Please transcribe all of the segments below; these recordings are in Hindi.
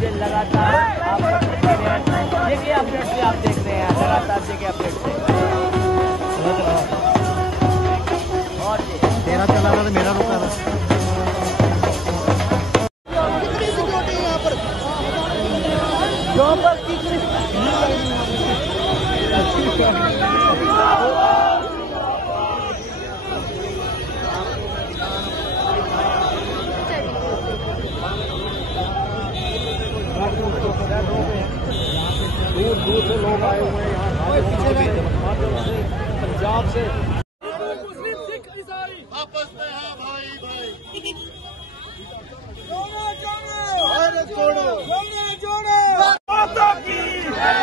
लीजिए लगातार आप जेके अपडेट से आप देख रहे हैं, लगातार जेके अपडेट से। और तेरा चला था तो मेरा रुका था। कितनी सिक्योरिटी है यहाँ पर? दूर दूर से लोग आए हुए हैं यहाँ, पंजाब से। मुस्लिम सिख ईसाई आपस में है भाई भाई। भारत जोड़ो, जोड़ो। माता की जय,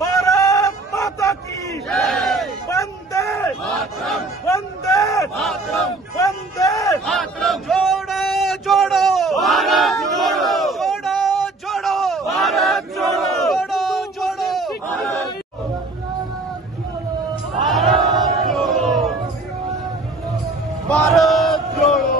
भारत माता की जय। वंदे मातरम, वंदे मातरम, वंदे मातरम। जोड़ो जोड़ो भारत जोड़ो, जोड़ो जोड़ो भारत जोड़ो, जोड़ो जोड़ो भारत जोड़ो, भारत जोड़ो।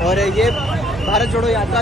और ये भारत जोड़ो यात्रा